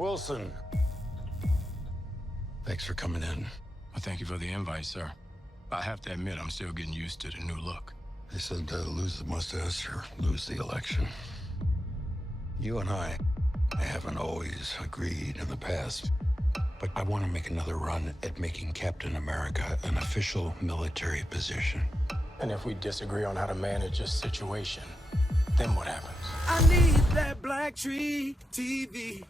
Wilson. Thanks for coming in. Well, thank you for the invite, sir. I have to admit, I'm still getting used to the new look. They said lose the mustache or lose the election. You and I haven't always agreed in the past, but I want to make another run at making Captain America an official military position. And if we disagree on how to manage a situation, then what happens? I need that BlackTree TV.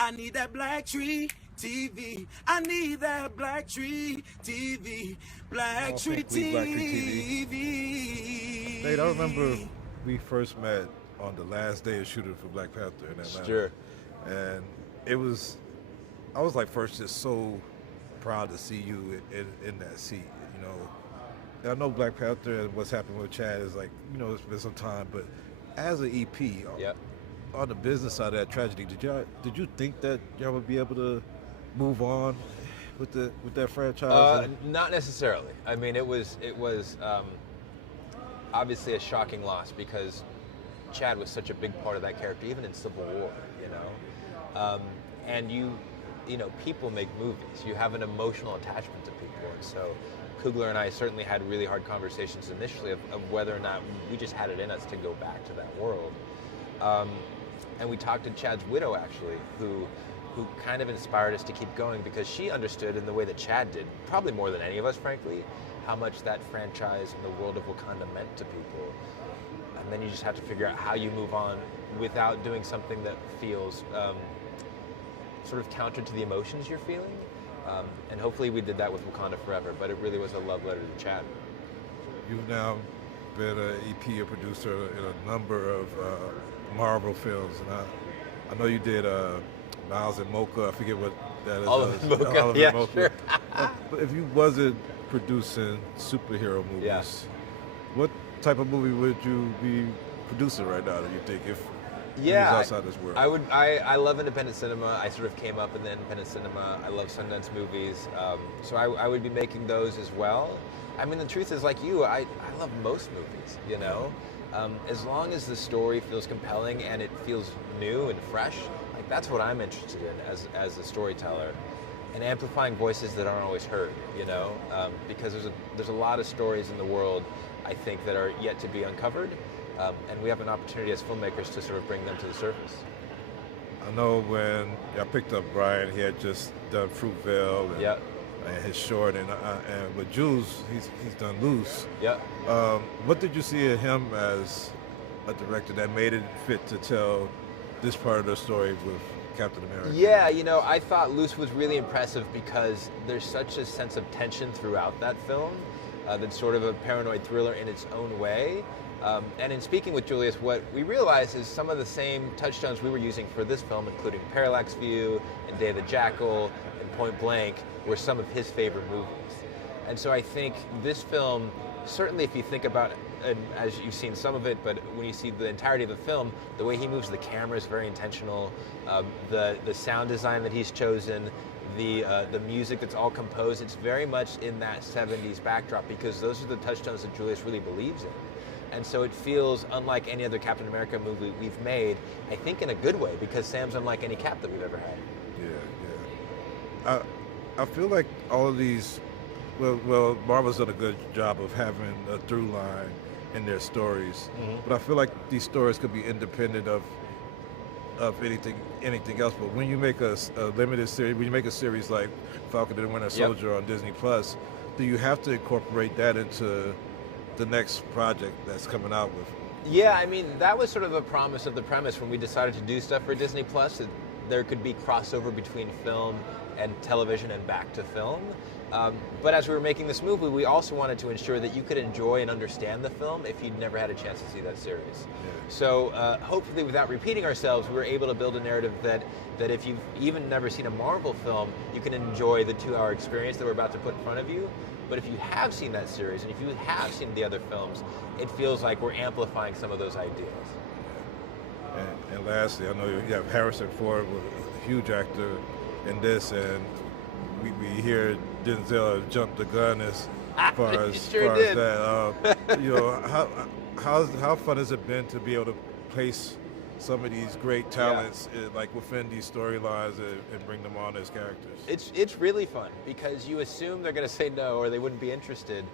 I need that BlackTree TV. I need that BlackTree TV. BlackTree TV. Nate, I remember we first met on the last day of shooting for Black Panther in Atlanta. Sure. And I was like first just so proud to see you in that seat, you know. And I know Black Panther and what's happened with Chad is like, you know, it's been some time, but as an EP, yep. On the business side of that tragedy, did you think that y'all would be able to move on with that franchise? Not necessarily. I mean, it was obviously a shocking loss because Chad was such a big part of that character, even in Civil War, you know. And you know, people make movies. You have an emotional attachment to people, and so Coogler and I certainly had really hard conversations initially of whether or not we just had it in us to go back to that world. And we talked to Chad's widow, actually, who kind of inspired us to keep going because she understood in the way that Chad did, probably more than any of us, frankly, how much that franchise and the world of Wakanda meant to people. And then you just have to figure out how you move on without doing something that feels sort of counter to the emotions you're feeling. And hopefully we did that with Wakanda Forever, but it really was a love letter to Chad. You've now been an EP, a producer in a number of Marvel films, and I know you did Miles and Mocha. I forget what that is. Olive and Mocha, yeah, Mocha. Sure. But if you wasn't producing superhero movies, yeah. What type of movie would you be producing right now, do you think, if yeah, it was outside this world? I love independent cinema. I sort of came up in the independent cinema. I love Sundance movies. So I would be making those as well. I mean, the truth is, like you, I love most movies, you know? As long as the story feels compelling and it feels new and fresh, like that's what I'm interested in as a storyteller. And amplifying voices that aren't always heard, you know? Because there's a lot of stories in the world, I think, that are yet to be uncovered. And we have an opportunity as filmmakers to sort of bring them to the surface. I know when I picked up Brian, he had just done Fruitvale and, yep. and his short, and with Jules, he's done Loose. Yep. What did you see in him as a director that made it fit to tell this part of the story with Captain America? Yeah, you know, I thought Loose was really impressive because there's such a sense of tension throughout that film that's sort of a paranoid thriller in its own way. And in speaking with Julius, what we realized is some of the same touchstones we were using for this film, including Parallax View and Day of the Jackal and Point Blank, were some of his favorite movies. And so I think this film, certainly if you think about it, and as you've seen some of it, but when you see the entirety of the film, the way he moves the camera is very intentional. The sound design that he's chosen, the music that's all composed, it's very much in that 70s backdrop because those are the touchstones that Julius really believes in. And so it feels unlike any other Captain America movie we've made, I think in a good way, because Sam's unlike any Cap that we've ever had. Yeah. I feel like all of these, well, Marvel's done a good job of having a through line in their stories, but I feel like these stories could be independent of anything else. But when you make a limited series, when you make a series like Falcon and the Winter Soldier on Disney Plus, do you have to incorporate that into the next project that's coming out with? Yeah, I mean, that was sort of a promise of the premise when we decided to do stuff for Disney Plus, that there could be crossover between film and television and back to film. But as we were making this movie, we also wanted to ensure that you could enjoy and understand the film if you'd never had a chance to see that series. Yeah. So hopefully, without repeating ourselves, we were able to build a narrative that if you've even never seen a Marvel film, you can enjoy the 2-hour experience that we're about to put in front of you. But if you have seen that series, and if you have seen the other films, it feels like we're amplifying some of those ideas. And lastly, I know you have Harrison Ford, a huge actor in this, and we hear Denzel jump the gun as far as that. You know, how fun has it been to be able to place some of these great talents like within these storylines and bring them on as characters. It's really fun because you assume they're going to say no or they wouldn't be interested,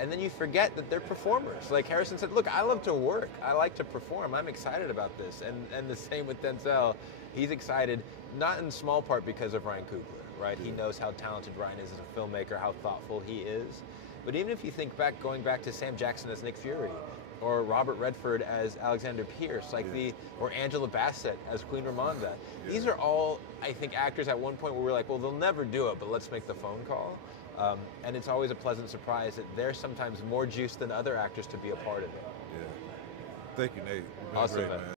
and then you forget that they're performers. Like Harrison said, look, I love to work. I like to perform. I'm excited about this. And the same with Denzel. He's excited, not in small part because of Ryan Coogler, right? He knows how talented Ryan is as a filmmaker, how thoughtful he is. But even if you think back, going back to Sam Jackson as Nick Fury, or Robert Redford as Alexander Pierce, or Angela Bassett as Queen Ramonda. These are all, I think, actors at one point where we're like, well, they'll never do it, but let's make the phone call. And it's always a pleasant surprise that there's sometimes more juice than other actors to be a part of it. Yeah. Thank you, Nate. Awesome, great, man. man.